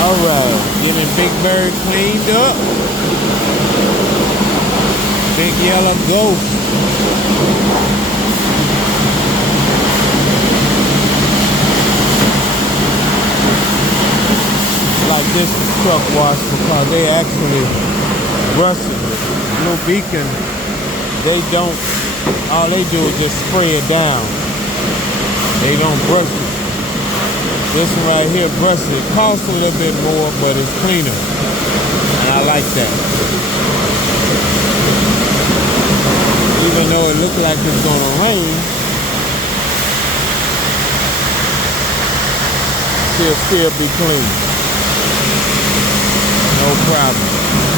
All right, getting Big Bird cleaned up. Big Yellow Ghost. Like this is truck wash because they actually brush it. Blue Beacon, they don't, all they do is just spray it down. They don't brush it. This one right here, brush it. It costs a little bit more, but it's cleaner. And I like that. Even though it looks like it's gonna rain, it'll still be clean. No problem.